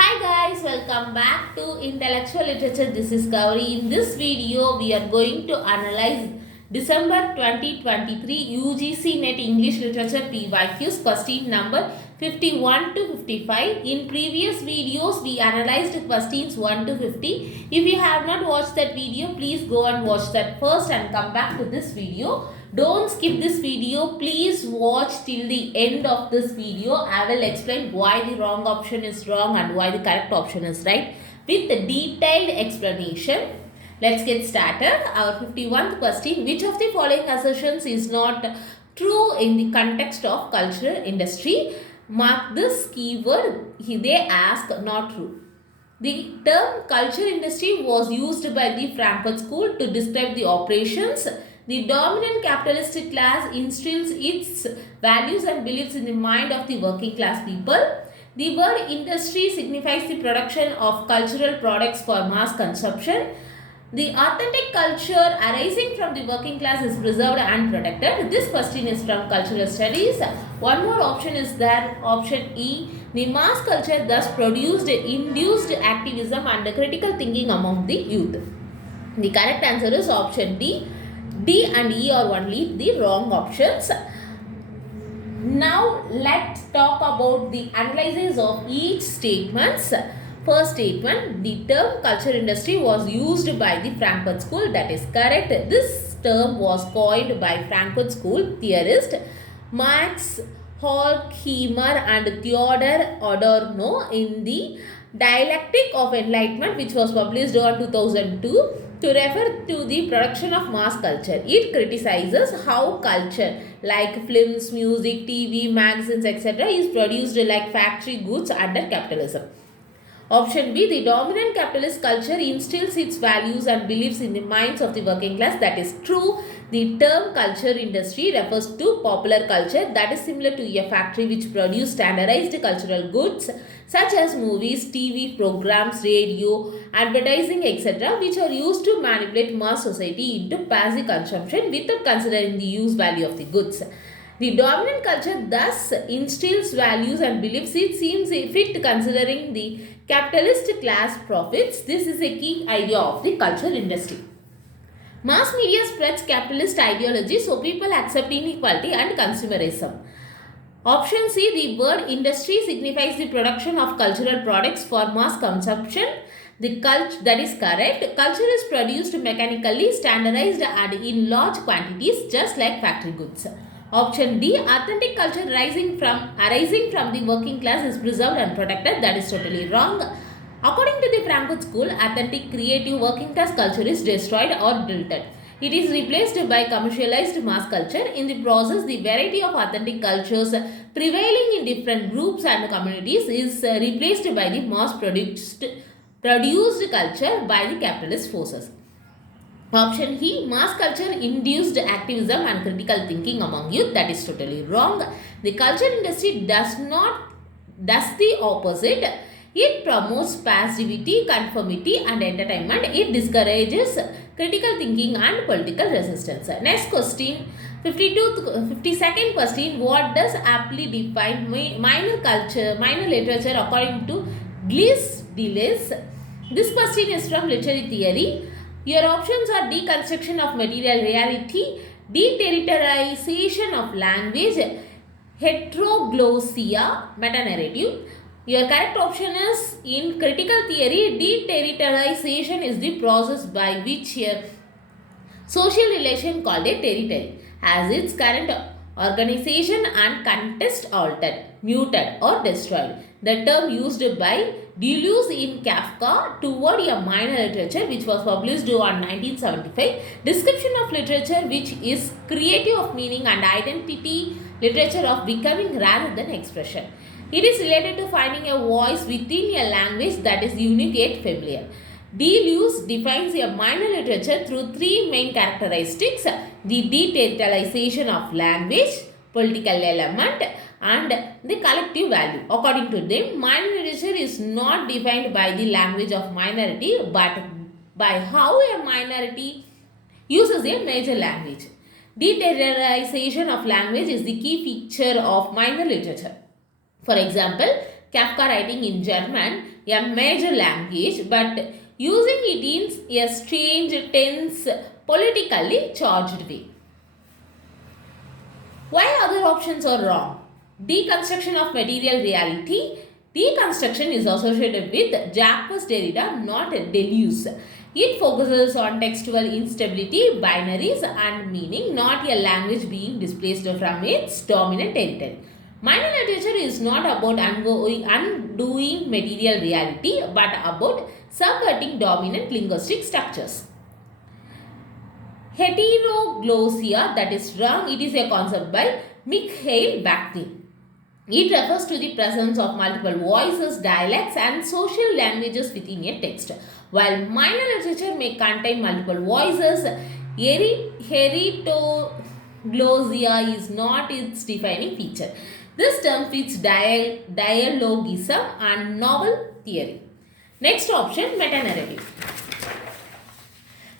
Hi guys, welcome back to Intellectual Literature. This is Gauri. In this video, we are going to analyze December 2023 UGC NET English Literature PYQs question number 51 to 55. In previous videos, we analyzed questions 1 to 50. If you have not watched that video, please go and watch that first and come back to this video. Don't skip this video. Please watch till the end of this video. I will explain why the wrong option is wrong and why the correct option is right with the detailed explanation. Let's get started. Our 51st question. Which of the following assertions is not true in the context of cultural industry? Mark this keyword. They ask not true. The term culture industry was used by the Frankfurt School to describe the operations. The dominant capitalist class instills its values and beliefs in the mind of the working class people. The word industry signifies the production of cultural products for mass consumption. The authentic culture arising from the working class is preserved and protected. This question is from cultural studies. One more option is there, option E. The mass culture thus induced activism and critical thinking among the youth. The correct answer is option D. D and E are only the wrong options. Now let's talk about the analysis of each statements. First statement, the term culture industry was used by the Frankfurt School. That is correct. This term was coined by Frankfurt School theorist Max Horkheimer and Theodor Adorno in the Dialectic of Enlightenment, which was published in 2002. To refer to the production of mass culture, it criticizes how culture like films, music, TV, magazines, etc. is produced like factory goods under capitalism. Option B, the dominant capitalist culture instills its values and beliefs in the minds of the working class. That is true. The term culture industry refers to popular culture that is similar to a factory which produces standardized cultural goods such as movies, TV programs, radio, advertising, etc., which are used to manipulate mass society into passive consumption without considering the use value of the goods. The dominant culture thus instills values and beliefs. It seems fit considering the capitalist class profits. This is a key idea of the culture industry. Mass media spreads capitalist ideology, so people accept inequality and consumerism. Option C, the word industry signifies the production of cultural products for mass consumption. That is correct. Culture is produced mechanically, standardized and in large quantities, just like factory goods. Option D, authentic culture arising from the working class is preserved and protected. That is totally wrong. According to the Frankfurt School, authentic creative working class culture is destroyed or diluted. It is replaced by commercialized mass culture. In the process, the variety of authentic cultures prevailing in different groups and communities is replaced by the mass-produced culture by the capitalist forces. Option E, mass culture induced activism and critical thinking among youth. That is totally wrong. The culture industry does the opposite. It promotes passivity, conformity and entertainment. It discourages critical thinking and political resistance. Next question, 52nd question. What does aptly define minor literature according to Deleuze? This question is from literary theory. Your options are deconstruction of material reality, deterritorization of language, heteroglossia, meta-narrative. Your correct option is in critical theory, deterritorization is the process by which a social relation called a territory has its current organization and context altered, muted or destroyed. The term used by Deleuze in Kafka toward a minor literature which was published on 1975. Description of literature which is creative of meaning and identity, literature of becoming rather than expression. It is related to finding a voice within a language that is unique yet familiar. Deleuze defines a minor literature through three main characteristics: the deterritorialization of language, political element, and the collective value. According to them, minor literature is not defined by the language of minority but by how a minority uses a major language. Deterritorization of language is the key feature of minor literature. For example, Kafka writing in German a major language, but using it in a strange, tense, politically charged way. Why other options are wrong? Deconstruction of material reality. Deconstruction is associated with Jacques Derrida, not Deleuze. It focuses on textual instability, binaries and meaning, not a language being displaced from its dominant territory. Minor literature is not about undoing material reality, but about subverting dominant linguistic structures. Heteroglossia, that is wrong, it is a concept by Mikhail Bakhtin. It refers to the presence of multiple voices, dialects and social languages within a text. While minor literature may contain multiple voices, heteroglossia is not its defining feature. This term fits dialogism and novel theory. Next option, meta-narrative.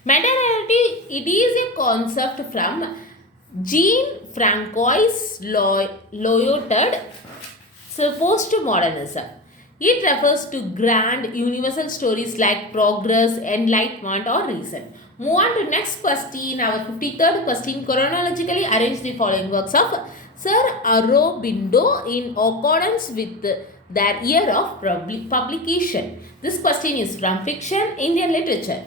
Meta-narrative, it is a concept from Jean-Francois Lyotard, postmodernism. It refers to grand universal stories like progress, enlightenment or reason. Move on to next question. Our 53rd question. Chronologically arrange the following works of Sir Aurobindo in accordance with their year of publication. This question is from fiction, Indian literature.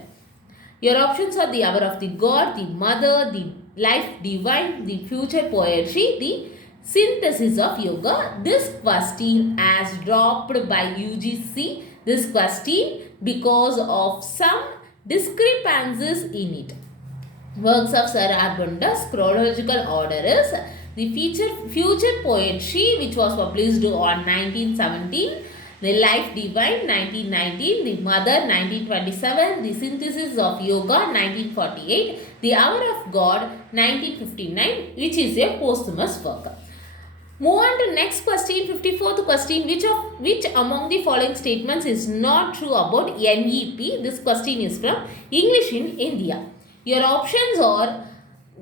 Your options are the hour of the god, the mother, the life divine, the future poetry, the synthesis of yoga. This question has dropped by UGC. This question because of some discrepancies in it. Works of Sir Aurobindo's chronological order is the future poetry, which was published on 1917. The Life Divine 1919, The Mother 1927, The Synthesis of Yoga 1948, The Hour of God 1959, which is a posthumous work. Move on to next question, 54th question. Which among the following statements is not true about NEP? This question is from English in India. Your options are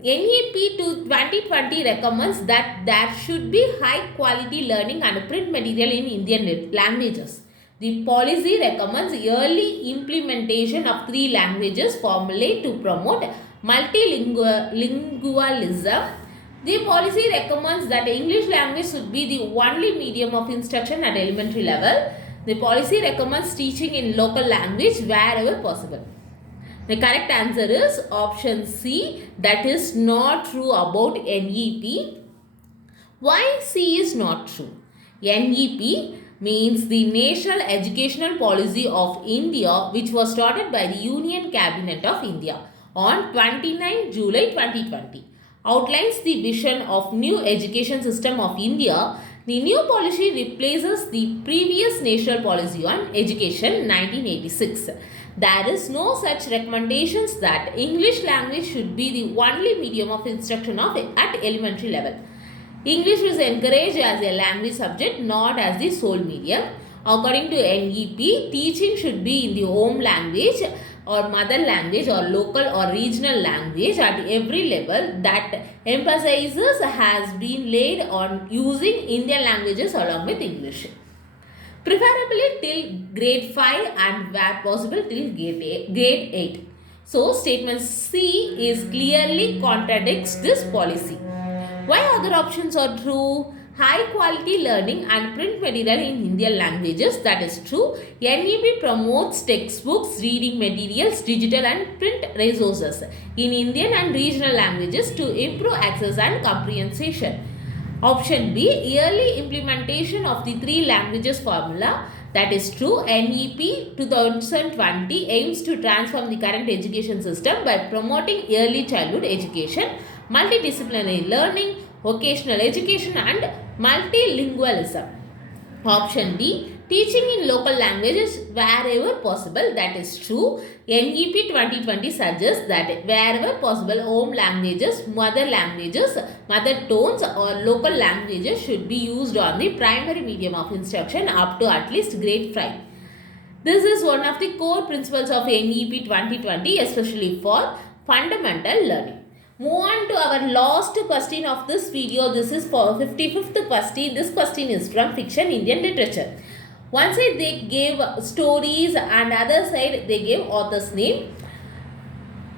NEP to 2020 recommends that there should be high quality learning and print material in Indian languages. The policy recommends early implementation of 3 languages formally to promote multilingualism. The policy recommends that English language should be the only medium of instruction at elementary level. The policy recommends teaching in local language wherever possible. The correct answer is option C, that is not true about NEP. Why C is not true? NEP means the National Educational Policy of India, which was started by the Union Cabinet of India on 29 July 2020. Outlines the vision of new education system of India. The new policy replaces the previous national policy on education 1986. There is no such recommendations that English language should be the only medium of instruction at elementary level. English is encouraged as a language subject, not as the sole medium. According to NEP, teaching should be in the home language or mother language or local or regional language at every level. That emphasis has been laid on using Indian languages along with English. Preferably till grade 5 and where possible till grade 8. So, statement C is clearly contradicts this policy. Why other options are true? High quality learning and print material in Indian languages, that is true. NEP promotes textbooks, reading materials, digital and print resources in Indian and regional languages to improve access and comprehension. Option B, early implementation of the 3 languages formula, that is true. NEP 2020 aims to transform the current education system by promoting early childhood education, multidisciplinary learning, vocational education and multilingualism. Option D, teaching in local languages wherever possible, that is true. NEP 2020 suggests that wherever possible home languages, mother tones or local languages should be used on the primary medium of instruction up to at least grade 5. This is one of the core principles of NEP 2020, especially for fundamental learning. Move on to our last question of this video. This is for 55th question. This question is from Fiction Indian Literature. One side they gave stories and other side they gave author's name.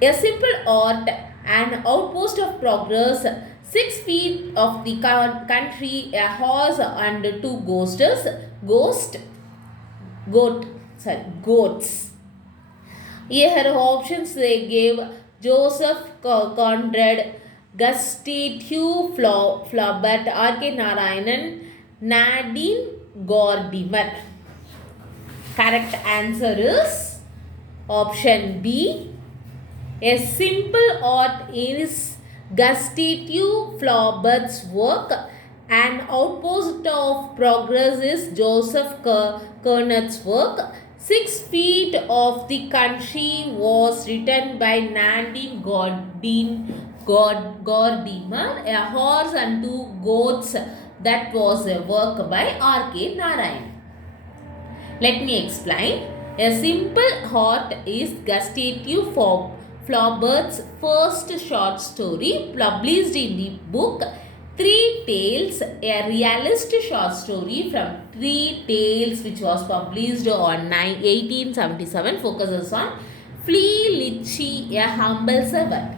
A simple art, an outpost of progress, 6 feet of the country, a horse and 2 goats. Here options they gave Joseph Conrad, Gustav Flaubert, R.K. Narayanan, Nadine Gordimer. Correct answer is option B. A simple art is Gustav Flaubert's work. An outpost of progress is Joseph Conrad's work. 6 feet of the country was written by Nadine Gordimer. A horse and 2 goats, that was a work by R.K. Narayan. Let me explain. A simple art is Gustav Flaubert's first short story published in the book Three Tales, a realist short story from Three Tales which was published on 1877, focuses on Fleetchie, a humble servant.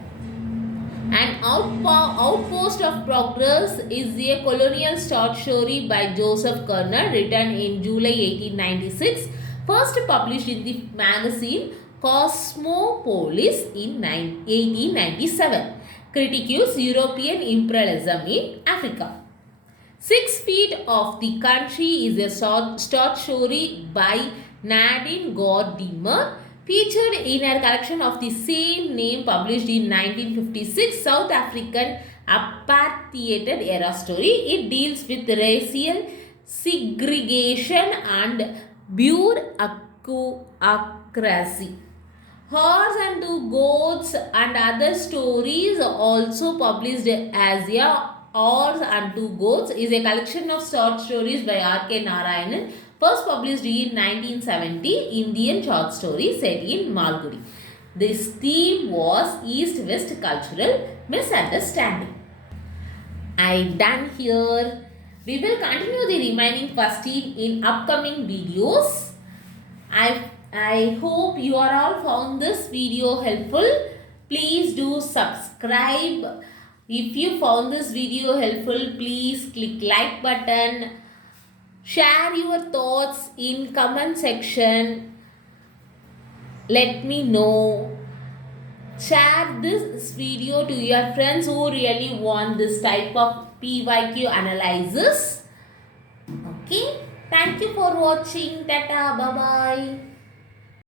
An outpost of progress is a colonial short story by Joseph Conrad written in July 1896, first published in the magazine Cosmopolis in 1897. Critiques European imperialism in Africa. 6 feet of the country is a short story by Nadine Gordimer, featured in a collection of the same name published in 1956, South African apartheid era story. It deals with racial segregation and bureaucracy. Horse and 2 Goats and other stories also published as a Horse and 2 Goats is a collection of short stories by R.K. Narayanan, first published in 1970, Indian short story set in Malgudi. This theme was East-West cultural misunderstanding. I done here. We will continue the remaining question in upcoming videos. I hope you are all found this video helpful. Please do subscribe. If you found this video helpful, please click like button. Share your thoughts in comment section. Let me know. Share this video to your friends who really want this type of PYQ analysis. Okay. Thank you for watching. Tata. Bye-bye.